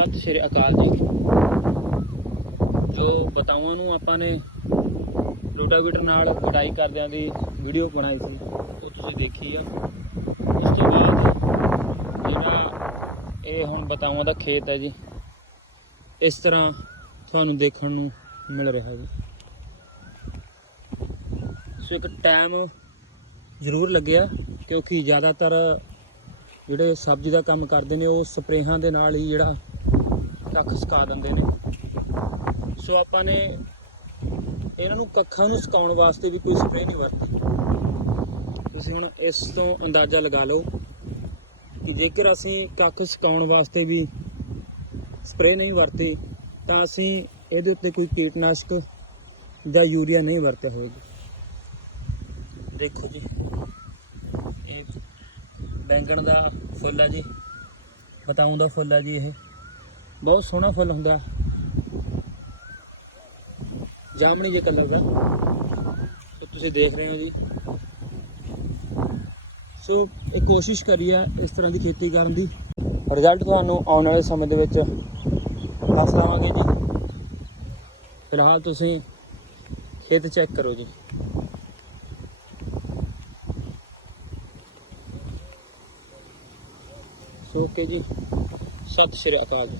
ਸਤਿ ਸ਼੍ਰੀ ਅਕਾਲ ਜੀ। ਜੋ ਬਤਾਵਾਂ ਨੂੰ ਆਪਾਂ ਨੇ ਰੋਟਾਵੀਟਰ ਨਾਲ ਕਟਾਈ ਕਰਦਿਆਂ ਦੀ ਵੀਡੀਓ ਬਣਾਈ ਸੀ, ਉਹ ਤੁਸੀਂ ਦੇਖੀ ਆ। ਉਸ ਤੋਂ ਬਾਅਦ ਜਿਹੜਾ ਇਹ ਹੁਣ ਬਤਾਵਾਂ ਦਾ ਖੇਤ ਹੈ ਜੀ, ਇਸ ਤਰ੍ਹਾਂ ਤੁਹਾਨੂੰ ਦੇਖਣ ਨੂੰ ਮਿਲ ਰਿਹਾ ਜੀ। ਸੋ ਇੱਕ ਟਾਈਮ ਜ਼ਰੂਰ ਲੱਗਿਆ, ਕਿਉਂਕਿ ਜ਼ਿਆਦਾਤਰ ਜਿਹੜੇ ਸਬਜ਼ੀ ਦਾ ਕੰਮ ਕਰਦੇ ਨੇ, ਉਹ ਸਪਰੇਹਾਂ ਦੇ ਨਾਲ ਹੀ ਜਿਹੜਾ ਕੱਖ ਸੁਕਾ ਦਿੰਦੇ ਨੇ। ਸੋ ਆਪਾਂ ਨੇ ਇਹਨਾਂ ਨੂੰ ਕੱਖਾਂ ਨੂੰ ਸੁਕਾਉਣ ਵਾਸਤੇ ਵੀ ਕੋਈ ਸਪਰੇਅ ਨਹੀਂ ਵਰਤੀ। ਤੁਸੀਂ ਹੁਣ ਇਸ ਤੋਂ ਅੰਦਾਜ਼ਾ ਲਗਾ ਲਓ ਕਿ ਜੇਕਰ ਅਸੀਂ ਕੱਖ ਸੁਕਾਉਣ ਵਾਸਤੇ ਵੀ ਸਪਰੇਅ ਨਹੀਂ ਵਰਤੀ, ਤਾਂ ਅਸੀਂ ਇਹਦੇ ਉੱਤੇ ਕੋਈ ਕੀਟਨਾਸ਼ਕ ਜਾਂ ਯੂਰੀਆ ਨਹੀਂ ਵਰਤਿਆ ਹੋਵੇਗਾ ਦੇਖੋ ਜੀ, ਇਹ ਬੈਂਗਣ ਦਾ ਫੁੱਲ ਹੈ ਜੀ ਬਤਾਉਂ ਦਾ ਫੁੱਲ ਹੈ ਜੀ ਇਹ। ਬਹੁਤ ਸੋਹਣਾ ਫੁੱਲ ਹੁੰਦਾ। ਹੈ। ਜਾਮਣੀ ਜੇ ਕਲਰ ਦਾ। ਸੋ ਤੁਸੀਂ ਦੇਖ ਰਹੇ ਹੋ ਜੀ। ਸੋ ਇਹ ਕੋਸ਼ਿਸ਼ ਕਰੀ ਹੈ ਇਸ ਤਰ੍ਹਾਂ ਦੀ ਖੇਤੀ ਕਰਨ ਦੀ। ਰਿਜ਼ਲਟ ਤੁਹਾਨੂੰ ਆਉਣ ਵਾਲੇ ਸਮੇਂ ਦੇ ਵਿੱਚ ਦੱਸ ਦਵਾਂਗੇ ਜੀ। ਫਿਲਹਾਲ ਤੁਸੀਂ ਖੇਤ ਚੈੱਕ ਕਰੋ ਜੀ। ਸੋ ਓਕੇ ਜੀ ਸਤਿ ਸ਼੍ਰੀ ਅਕਾਲ ਜੀ।